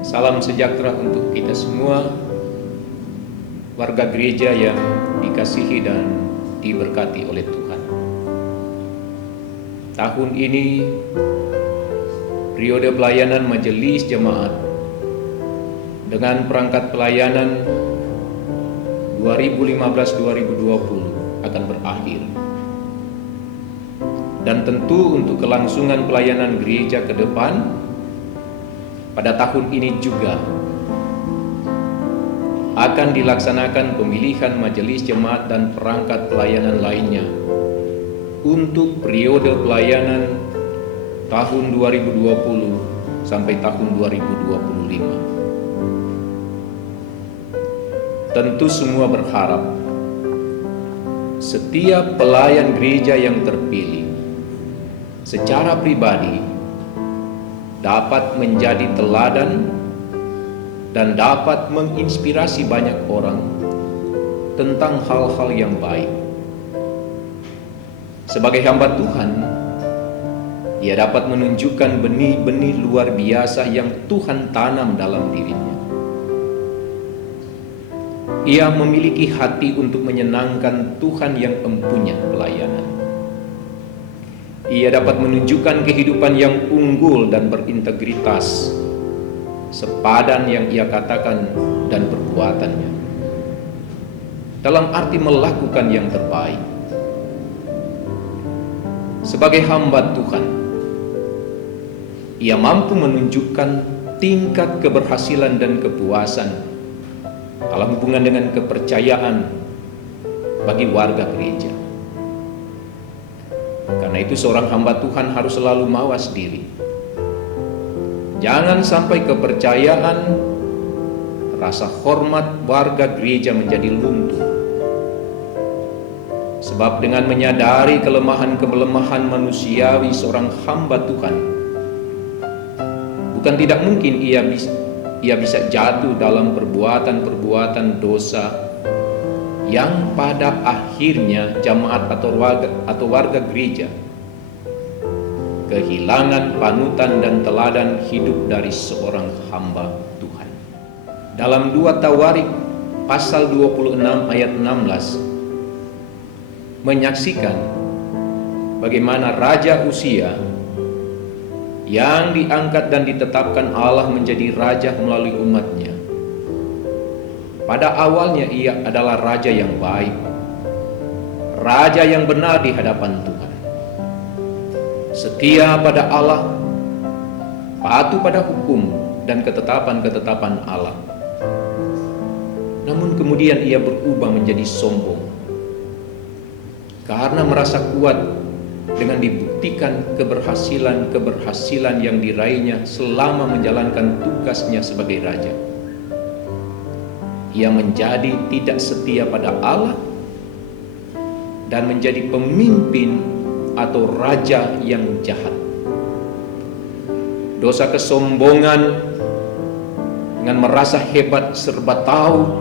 Salam sejahtera untuk kita semua, warga gereja yang dikasihi dan diberkati oleh Tuhan. Tahun ini, periode pelayanan majelis jemaat dengan perangkat pelayanan 2015-2020 akan berakhir. Dan tentu untuk kelangsungan pelayanan gereja ke depan, pada tahun ini juga akan dilaksanakan pemilihan majelis jemaat dan perangkat pelayanan lainnya untuk periode pelayanan tahun 2020 sampai tahun 2025. Tentu semua berharap setiap pelayan gereja yang terpilih secara pribadi dapat menjadi teladan dan dapat menginspirasi banyak orang tentang hal-hal yang baik. Sebagai hamba Tuhan, ia dapat menunjukkan benih-benih luar biasa yang Tuhan tanam dalam dirinya. Ia memiliki hati untuk menyenangkan Tuhan yang empunya pelayanan. Ia dapat menunjukkan kehidupan yang unggul dan berintegritas, sepadan yang ia katakan dan perbuatannya, dalam arti melakukan yang terbaik. Sebagai hamba Tuhan, ia mampu menunjukkan tingkat keberhasilan dan kepuasan dalam hubungan dengan kepercayaan bagi warga gereja. Karena itu seorang hamba Tuhan harus selalu mawas diri. Jangan sampai kepercayaan, rasa hormat warga gereja menjadi luntur. Sebab dengan menyadari kelemahan-kelemahan manusiawi seorang hamba Tuhan, bukan tidak mungkin ia bisa jatuh dalam perbuatan-perbuatan dosa yang pada akhirnya jemaat atau warga gereja kehilangan panutan dan teladan hidup dari seorang hamba Tuhan. Dalam 2 Tawarik pasal 26 ayat 16 menyaksikan bagaimana Raja Uzia yang diangkat dan ditetapkan Allah menjadi raja melalui umatnya. Pada awalnya ia adalah raja yang baik, raja yang benar di hadapan Tuhan, setia pada Allah, patuh pada hukum dan ketetapan-ketetapan Allah. Namun kemudian ia berubah menjadi sombong karena merasa kuat dengan dibuktikan keberhasilan yang diraihnya selama menjalankan tugasnya sebagai raja. Ia menjadi tidak setia pada Allah dan menjadi pemimpin atau raja yang jahat. Dosa kesombongan dengan merasa hebat serba tahu,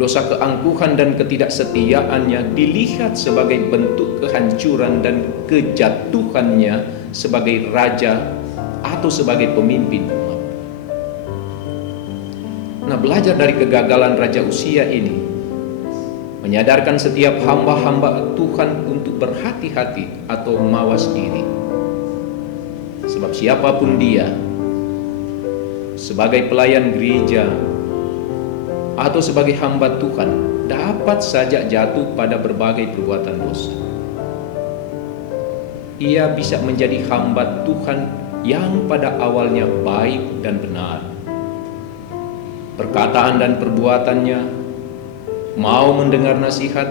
dosa keangkuhan dan ketidaksetiaannya dilihat sebagai bentuk kehancuran dan kejatuhannya sebagai raja atau sebagai pemimpin. Nah, belajar dari kegagalan Raja Uzia ini menyadarkan setiap hamba-hamba Tuhan untuk berhati-hati atau mawas diri. Sebab siapapun dia, sebagai pelayan gereja atau sebagai hamba Tuhan, dapat saja jatuh pada berbagai perbuatan dosa. Ia bisa menjadi hamba Tuhan yang pada awalnya baik dan benar. Perkataan dan perbuatannya, mau mendengar nasihat,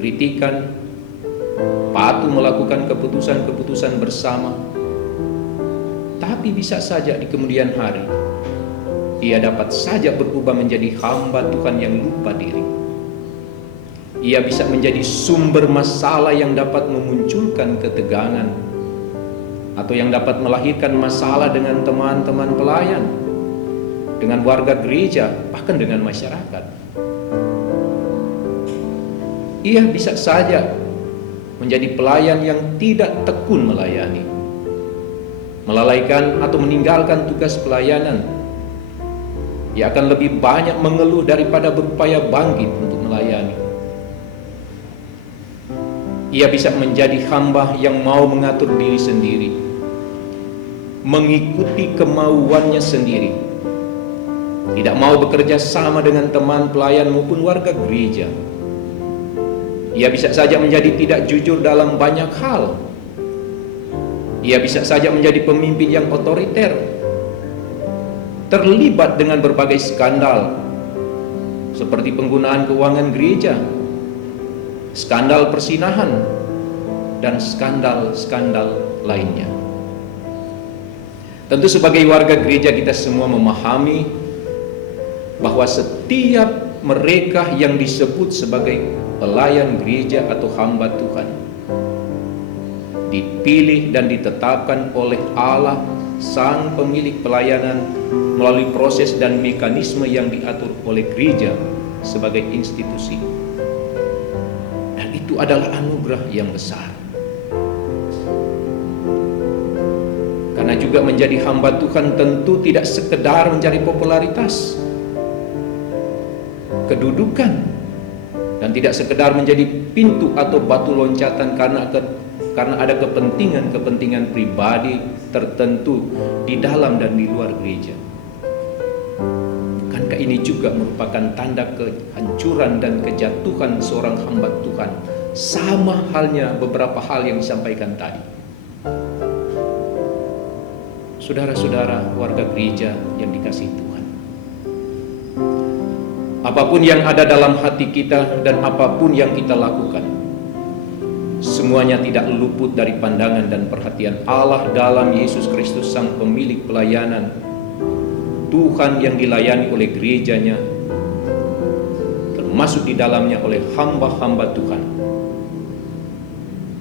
kritikan, patuh melakukan keputusan-keputusan bersama. Tapi bisa saja di kemudian hari, ia dapat saja berubah menjadi hamba Tuhan yang lupa diri. Ia bisa menjadi sumber masalah yang dapat memunculkan ketegangan, atau yang dapat melahirkan masalah dengan teman-teman pelayan, dengan warga gereja, bahkan dengan masyarakat. Ia bisa saja menjadi pelayan yang tidak tekun melayani, melalaikan atau meninggalkan tugas pelayanan ia akan lebih banyak mengeluh daripada berupaya bangkit untuk melayani. Ia bisa menjadi hamba yang mau mengatur diri sendiri, mengikuti kemauannya sendiri, tidak mau bekerja sama dengan teman pelayan maupun warga gereja. Ia bisa saja menjadi tidak jujur dalam banyak hal. Ia bisa saja menjadi pemimpin yang otoriter, terlibat dengan berbagai skandal seperti penggunaan keuangan gereja, skandal persinahan, dan skandal-skandal lainnya. Tentu sebagai warga gereja kita semua memahami bahwa setiap mereka yang disebut sebagai pelayan gereja atau hamba Tuhan dipilih dan ditetapkan oleh Allah, Sang Pemilik pelayanan, melalui proses dan mekanisme yang diatur oleh gereja sebagai institusi. Dan itu adalah anugerah yang besar. Karena juga menjadi hamba Tuhan tentu tidak sekedar mencari popularitas, kedudukan, dan tidak sekedar menjadi pintu atau batu loncatan karena ada kepentingan pribadi tertentu di dalam dan di luar gereja. Bukankah ini juga merupakan tanda kehancuran dan kejatuhan seorang hamba Tuhan, sama halnya beberapa hal yang disampaikan tadi. Saudara-saudara warga gereja yang dikasihi Tuhan, apapun yang ada dalam hati kita dan apapun yang kita lakukan, semuanya tidak luput dari pandangan dan perhatian Allah dalam Yesus Kristus, Sang Pemilik pelayanan, Tuhan yang dilayani oleh gerejanya, termasuk di dalamnya oleh hamba-hamba Tuhan.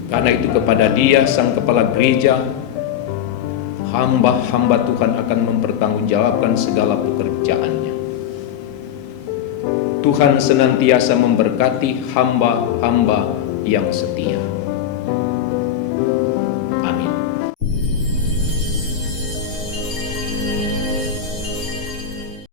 Karena itu kepada Dia, Sang Kepala Gereja, hamba-hamba Tuhan akan mempertanggungjawabkan segala pekerjaannya. Tuhan senantiasa memberkati hamba-hamba yang setia.